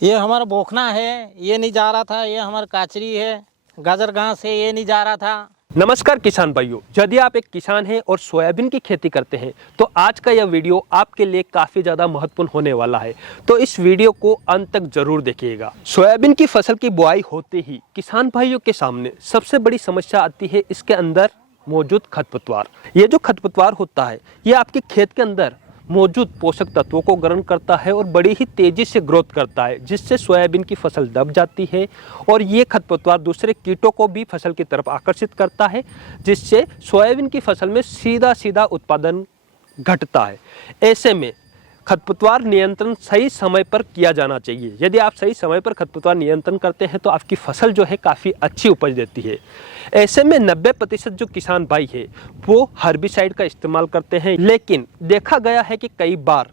ये हमारा बोखना है, ये नहीं जा रहा था। ये हमारा काचरी है, गाजर घास है, ये नहीं जा रहा था। नमस्कार किसान भाइयों, यदि आप एक किसान हैं और सोयाबीन की खेती करते हैं तो आज का यह वीडियो आपके लिए काफ़ी ज़्यादा महत्वपूर्ण होने वाला है। तो इस वीडियो को अंत तक जरूर देखिएगा। सोयाबीन की फसल की बुआई होते ही किसान भाइयों के सामने सबसे बड़ी समस्या आती है इसके अंदर मौजूद खरपतवार। ये जो खरपतवार होता है ये आपके खेत के अंदर मौजूद पोषक तत्वों को ग्रहण करता है और बड़ी ही तेजी से ग्रोथ करता है, जिससे सोयाबीन की फसल दब जाती है। और ये खरपतवार दूसरे कीटों को भी फसल की तरफ आकर्षित करता है, जिससे सोयाबीन की फसल में सीधा उत्पादन घटता है। ऐसे में खरपतवार नियंत्रण सही समय पर किया जाना चाहिए। यदि आप सही समय पर खरपतवार नियंत्रण करते हैं तो आपकी फसल जो है काफ़ी अच्छी उपज देती है। ऐसे में 90% जो किसान भाई है वो हर्बिसाइड का इस्तेमाल करते हैं, लेकिन देखा गया है कि कई बार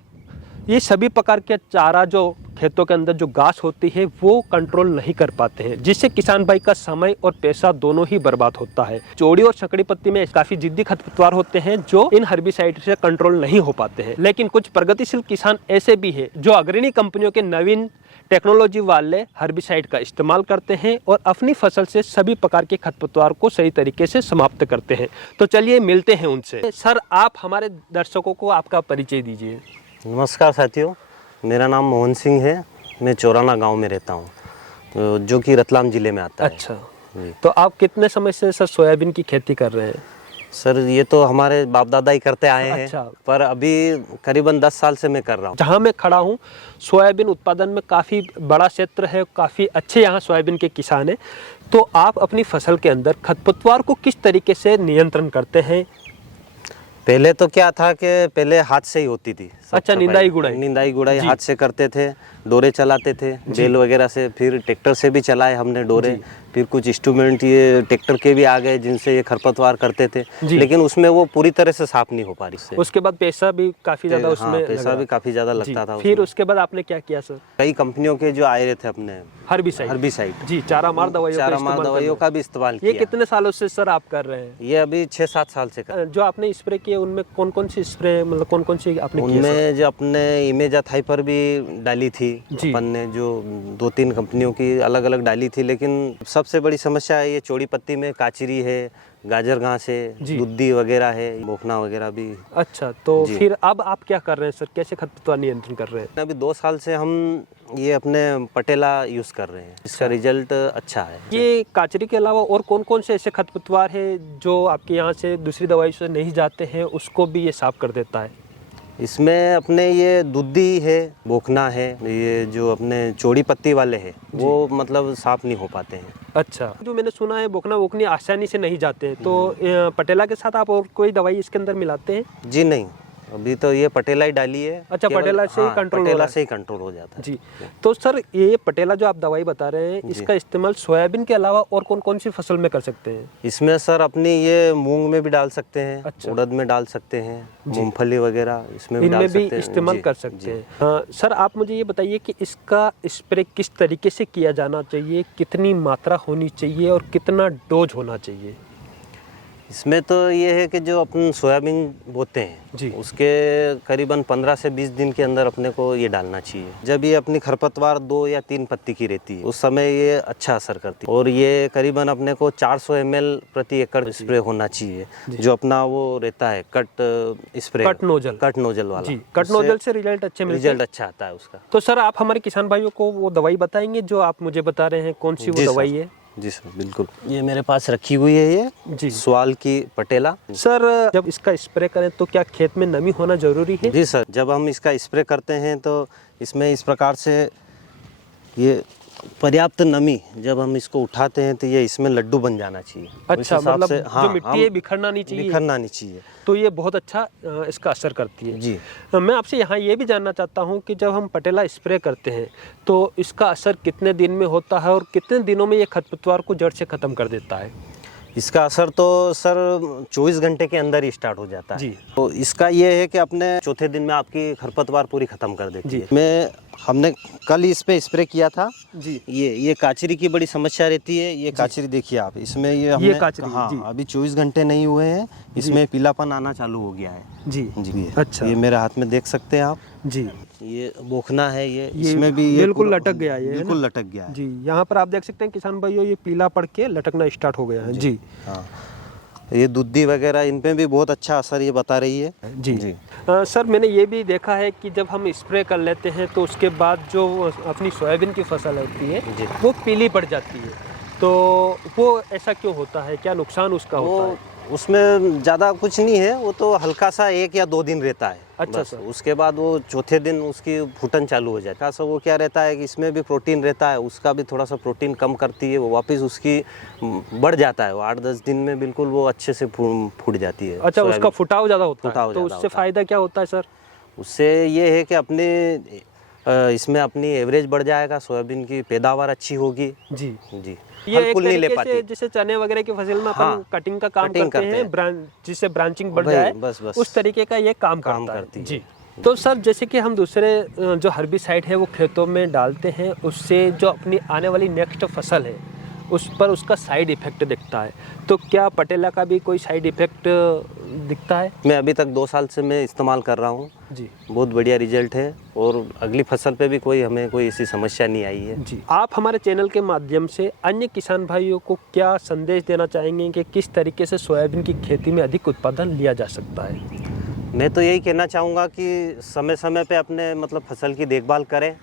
ये सभी प्रकार के चारा जो खेतों के अंदर जो घास होती है वो कंट्रोल नहीं कर पाते हैं, जिससे किसान भाई का समय और पैसा दोनों ही बर्बाद होता है। चौड़ी और सकड़ी पत्ती में काफी जिद्दी खरपतवार होते हैं जो इन हर्बिसाइड से कंट्रोल नहीं हो पाते हैं। लेकिन कुछ प्रगतिशील किसान ऐसे भी हैं जो अग्रणी कंपनियों के नवीन टेक्नोलॉजी वाले हर्बिसाइड का इस्तेमाल करते हैं और अपनी फसल से सभी प्रकार के खरपतवार को सही तरीके से समाप्त करते हैं। तो चलिए मिलते हैं उनसे। सर, आप हमारे दर्शकों को आपका परिचय दीजिए। नमस्कार साथियों, मेरा नाम मोहन सिंह है। मैं चौराना गांव में रहता हूं, तो जो कि रतलाम ज़िले में आता है। अच्छा जी। तो आप कितने समय से सर सोयाबीन की खेती कर रहे हैं? सर, ये तो हमारे बाप दादा ही करते आए हैं। अच्छा। पर अभी करीबन 10 साल से मैं कर रहा हूँ। जहाँ मैं खड़ा हूँ सोयाबीन उत्पादन में काफ़ी बड़ा क्षेत्र है, काफ़ी अच्छे यहाँ सोयाबीन के किसान हैं। तो आप अपनी फसल के अंदर खरपतवार को किस तरीके से नियंत्रण करते हैं? पहले तो क्या था कि पहले हाथ से ही होती थी। अच्छा, निंदाई गुड़ाई हाथ से करते थे, डोरे चलाते थे बैल वगैरह से। फिर ट्रैक्टर से भी चलाए हमने डोरे। फिर कुछ इंस्ट्रूमेंट ये ट्रैक्टर के भी आ गए जिनसे ये खरपतवार करते थे, लेकिन उसमें वो पूरी तरह से साफ नहीं हो पा रही। उसके बाद पैसा भी काफ़ी ज़्यादा उसमें पैसा भी काफ़ी ज़्यादा लगता था। फिर उसके बाद आपने क्या किया सर? कई कंपनियों के जो आए रहे थे अपने हर्बिसाइड जी, चारा मार दवाइयों का भी इस्तेमाल किया। ये कितने सालों से सर आप कर रहे हैं? ये अभी 6-7 साल से कर। जो आपने स्प्रे किए उनमें कौन कौन सी स्प्रे, मतलब कौन कौन सी आपने किए? उनमें जो अपने इमेजा थाइपर भी डाली थी अपन ने, जो 2-3 कंपनियों की अलग अलग डाली थी। लेकिन सबसे बड़ी समस्या है ये चौड़ी पत्ती में काचरी है, गाजर घास है, दुद्दी वगैरह है, बोखना वगैरह भी। अच्छा, तो फिर अब आप क्या कर रहे हैं सर? कैसे खरपतवार नियंत्रण कर रहे हैं? अभी 2 साल से हम ये अपने पटेला यूज़ कर रहे हैं। इसका रिजल्ट अच्छा है। ये काचरी के अलावा और कौन कौन से ऐसे खरपतवार है जो आपके यहाँ से दूसरी दवाई से नहीं जाते हैं, उसको भी ये साफ कर देता है? इसमें अपने ये दुद्दी है, बोखना है, ये जो अपने चौड़ी पत्ती वाले हैं वो मतलब साफ नहीं हो पाते हैं। अच्छा, जो मैंने सुना है बोखनी आसानी से नहीं जाते हैं, तो पटेला के साथ आप और कोई दवाई इसके अंदर मिलाते हैं? जी नहीं, अभी तो ये पटेला ही डाली है। अच्छा, पटेला से ही कंट्रोल हो जाता है जी। तो सर, ये पटेला जो आप दवाई बता रहे हैं इसका इस्तेमाल सोयाबीन के अलावा और कौन कौन सी फसल में कर सकते हैं? इसमें सर अपनी ये मूंग में भी डाल सकते हैं। अच्छा। उड़द में डाल सकते हैं, मूंगफली वगैरह इसमें भी डाल सकते हैं, इस्तेमाल कर सकते हैं। सर, आप मुझे ये बताइए कि इसका स्प्रे किस तरीके से किया जाना चाहिए, कितनी मात्रा होनी चाहिए और कितना डोज होना चाहिए? इसमें तो ये है कि जो अपन सोयाबीन बोते हैं उसके करीबन 15 से 20 दिन के अंदर अपने को ये डालना चाहिए। जब ये अपनी खरपतवार 2 या 3 पत्ती की रहती है उस समय ये अच्छा असर करती है। और ये करीबन अपने को 400 ml प्रति एकड़ स्प्रे होना चाहिए, जो अपना वो रहता है कट स्प्रे, कट नोजल वाला। कट नोजल से रिजल्ट अच्छा आता है उसका। तो सर, आप हमारे किसान भाइयों को वो दवाई बताएंगे जो आप मुझे बता रहे हैं, कौन सी वो दवाई है? जी सर, बिल्कुल। ये मेरे पास रखी हुई है, ये जी स्वाल की पटेला। सर, जब इसका स्प्रे करें तो क्या खेत में नमी होना जरूरी है? जी सर, जब हम इसका स्प्रे करते हैं तो इसमें इस प्रकार से ये पर्याप्त नमी, जब हम इसको उठाते हैं तो ये इसमें लड्डू बन जाना चाहिए। अच्छा, मतलब जो मिट्टी है बिखरना नहीं चाहिए। तो ये बहुत अच्छा इसका असर करती है जी। मैं आपसे यहाँ ये भी जानना चाहता हूँ कि जब हम पटेला स्प्रे करते हैं तो इसका असर कितने दिन में होता है और कितने दिनों में ये खरपतवार को जड़ से ख़त्म कर देता है? इसका असर तो सर 24 घंटे के अंदर ही स्टार्ट हो जाता है जी। तो इसका ये है कि अपने चौथे दिन में आपकी खरपतवार पूरी ख़त्म कर देती है। मैं हमने कल इस पे स्प्रे किया था जी। ये काचरी की बड़ी समस्या रहती है। ये काचरी देखिए आप, इसमें ये हमने काचरी, हाँ जी। अभी 24 घंटे नहीं हुए हैं, इसमें पीलापन आना चालू हो गया है। जी जी अच्छा। ये मेरे हाथ में देख सकते हैं आप। जी ये बोखना है, ये इसमें भी ये बिल्कुल पूरा- लटक गया है, ये है ना? बिल्कुल लटक गया है। जी, यहाँ पर आप देख सकते हैं किसान भाइयों, ये पीला पड़ के लटकना स्टार्ट हो गया है। जी हाँ ये दूधी वगैरह इन पे भी बहुत अच्छा असर ये बता रही है। जी सर, मैंने ये भी देखा है कि जब हम स्प्रे कर लेते हैं तो उसके बाद जो अपनी सोयाबीन की फसल होती है जी। वो पीली पड़ जाती है, तो वो ऐसा क्यों होता है, क्या नुकसान उसका होता है? उसमें ज़्यादा कुछ नहीं है, वो तो हल्का सा 1 या 2 दिन रहता है। अच्छा बस सर। उसके बाद वो चौथे दिन उसकी फूटन चालू हो जाती है। खासा वो क्या रहता है कि इसमें भी प्रोटीन रहता है, उसका भी थोड़ा सा प्रोटीन कम करती है, वो वापस उसकी बढ़ जाता है। वो 8-10 दिन में बिल्कुल वो अच्छे से फूट जाती है। अच्छा, उसका फुटाव ज़्यादा होता है, फुटाव तो ज़्यादा उससे होता है। फ़ायदा क्या होता है सर? उससे ये है कि अपने इसमें अपनी एवरेज बढ़ जाएगा, सोयाबीन की पैदावार अच्छी होगी। जी, जी ये एक फल-फूल नहीं ले तरीके से पाती। जैसे चने वगैरह की फसल में अपन हाँ, कटिंग का काम कटिंग करते करते हैं, हैं। जिससे ब्रांचिंग बढ़ वही, जाए, बस, बस। उस तरीके का ये काम काम करता है। करती है। जी। तो सर, जैसे कि हम दूसरे जो हर्बिसाइड है वो खेतों में डालते हैं, उससे जो अपनी आने वाली नेक्स्ट फसल है उस पर उसका साइड इफेक्ट दिखता है, तो क्या पटेला का भी कोई साइड इफेक्ट दिखता है? मैं अभी तक 2 साल से मैं इस्तेमाल कर रहा हूँ। जी बहुत बढ़िया रिजल्ट है और अगली फसल पे भी हमें कोई ऐसी समस्या नहीं आई है। जी। आप हमारे चैनल के माध्यम से अन्य किसान भाइयों को क्या संदेश देना चाहेंगे कि किस तरीके से सोयाबीन की खेती में अधिक उत्पादन लिया जा सकता है? मैं तो यही कहना चाहूँगा कि समय समय पे अपने मतलब फसल की देखभाल करें।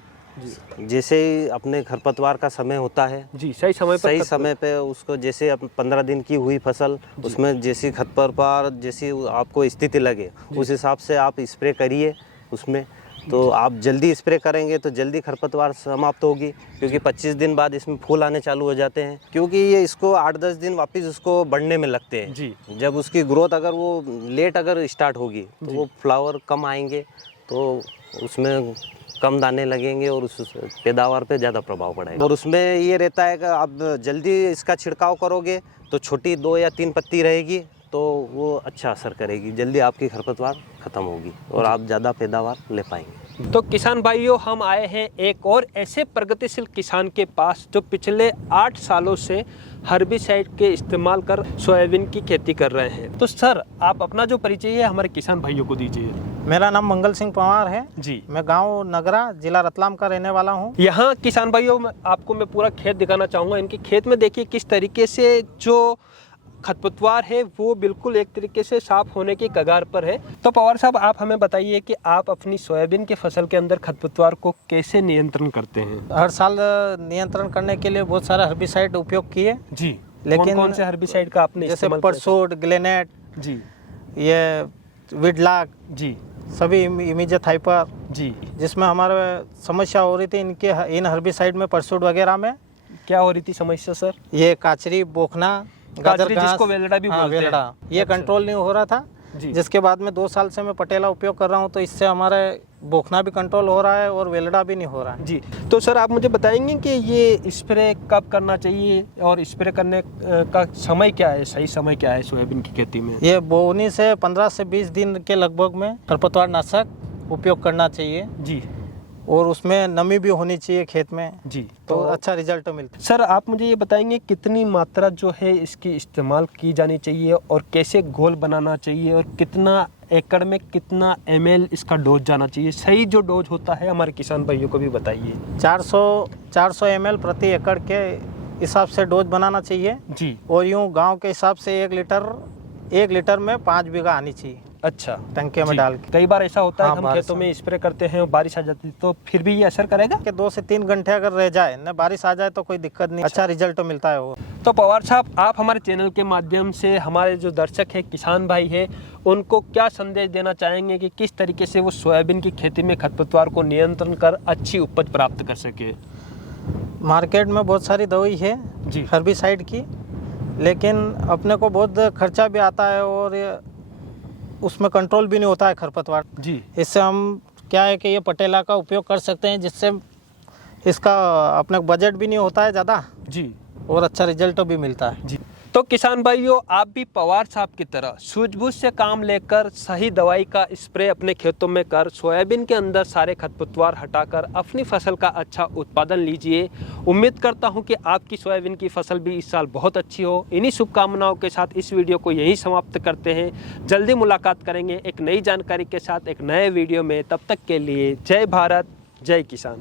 जैसे ही अपने खरपतवार का समय होता है, जी, सही समय पे उसको, जैसे 15 दिन की हुई फसल, उसमें जैसी खरपतवार जैसी आपको स्थिति लगे उस हिसाब से आप स्प्रे करिए उसमें। तो आप जल्दी स्प्रे करेंगे तो जल्दी खरपतवार समाप्त होगी, क्योंकि 25 दिन बाद इसमें फूल आने चालू हो जाते हैं, क्योंकि ये इसको 8-10 दिन वापस उसको बढ़ने में लगते हैं। जी। जब उसकी ग्रोथ अगर वो लेट अगर स्टार्ट होगी तो वो फ्लावर कम आएंगे, तो उसमें कम दाने लगेंगे और उस पैदावार पे ज़्यादा प्रभाव पड़ेगा। और उसमें ये रहता है कि आप जल्दी इसका छिड़काव करोगे तो छोटी 2 या 3 पत्ती रहेगी, तो वो अच्छा असर करेगी, जल्दी आपकी खरपतवार ख़त्म होगी और आप ज़्यादा पैदावार ले पाएंगे। तो किसान भाइयों, हम आए हैं एक और ऐसे प्रगतिशील किसान के पास जो पिछले 8 सालों से हर्बिसाइड के इस्तेमाल कर सोयाबीन की खेती कर रहे हैं। तो सर, आप अपना जो परिचय है हमारे किसान भाइयों को दीजिए। मेरा नाम मंगल सिंह पंवार है जी। मैं गांव नगरा जिला रतलाम का रहने वाला हूं। यहाँ किसान भाइयों, आपको मैं पूरा खेत दिखाना चाहूँगा। इनके खेत में देखिए किस तरीके से जो खरपतवार है वो बिल्कुल एक तरीके से साफ होने की कगार पर है। तो पवार साहब, आप हमें बताइए कि आप अपनी सोयाबीन की फसल के अंदर खरपतवार को कैसे नियंत्रण करते हैं? हर साल नियंत्रण करने के लिए बहुत सारे हर्बिसाइड उपयोग किए, जी, लेकिन कौन से हर्बिसाइड का आपने जैसे इस्तेमाल किया? परसोड, ग्लेनेट, जी ये विडलाक, जी सभी इमीजेट हाइपर, जी। जिसमें हमारे समस्या हो रही थी इन हर्बिसाइड में, परसोड वगैरह में। क्या हो रही थी समस्या सर? ये काचरी, बोखना, गाजर काचरी, घास, जिसको वेलड़ा भी हाँ, बोलते हैं। वेलड़ा, ये अच्छा। कंट्रोल नहीं हो रहा था। जी। जिसके बाद में 2 साल से मैं पटेला उपयोग कर रहा हूँ, तो इससे हमारे बोखना भी कंट्रोल हो रहा है और वेलड़ा भी नहीं हो रहा है। जी। तो सर, आप मुझे बताएंगे कि ये स्प्रे कब करना चाहिए और स्प्रे करने का समय क्या है, सही समय क्या है सोयाबीन की खेती में? ये बोवनी से 15 से 20 दिन के लगभग में खरपतवार नाशक उपयोग करना चाहिए, जी। और उसमें नमी भी होनी चाहिए खेत में, जी। तो अच्छा रिजल्ट मिलता है। सर, आप मुझे ये बताएंगे कितनी मात्रा जो है इसकी इस्तेमाल की जानी चाहिए और कैसे घोल बनाना चाहिए और कितना एकड़ में कितना ml इसका डोज जाना चाहिए? सही जो डोज होता है हमारे किसान भाइयों को भी बताइए। 400 ml प्रति एकड़ के हिसाब से डोज बनाना चाहिए। जी। और यूँ गांव के हिसाब से 1 लीटर में 5 बीघा आनी चाहिए अच्छा, टंके में जी। डाल के। कई बार ऐसा होता है हाँ, हम बारिश खेतों में स्प्रे करते हैं और बारिश आ जाती है, तो फिर भी ये असर करेगा? कि 2 से 3 घंटे अगर रह जाए न, बारिश आ जाए तो कोई दिक्कत नहीं, अच्छा रिजल्ट मिलता है वो। तो पवार साहब, आप हमारे चैनल के माध्यम से हमारे जो दर्शक है, किसान भाई है, उनको क्या संदेश देना चाहेंगे कि किस तरीके से वो सोयाबीन की खेती में खरपतवार को नियंत्रण कर अच्छी उपज प्राप्त कर सके? मार्केट में बहुत सारी दवाई है जी। हर्बिसाइड की, लेकिन अपने को बहुत खर्चा भी आता है और उसमें कंट्रोल भी नहीं होता है खरपतवार। जी। इससे हम क्या है कि ये पटेला का उपयोग कर सकते हैं, जिससे इसका अपने बजट भी नहीं होता है ज़्यादा जी। और अच्छा रिजल्ट भी मिलता है। जी। तो किसान भाइयों, आप भी पवार साहब की तरह सूझबूझ से काम लेकर सही दवाई का स्प्रे अपने खेतों में कर सोयाबीन के अंदर सारे खरपतवार हटाकर अपनी फसल का अच्छा उत्पादन लीजिए। उम्मीद करता हूं कि आपकी सोयाबीन की फसल भी इस साल बहुत अच्छी हो। इन्हीं शुभकामनाओं के साथ इस वीडियो को यहीं समाप्त करते हैं। जल्दी मुलाकात करेंगे एक नई जानकारी के साथ एक नए वीडियो में। तब तक के लिए जय भारत, जय किसान।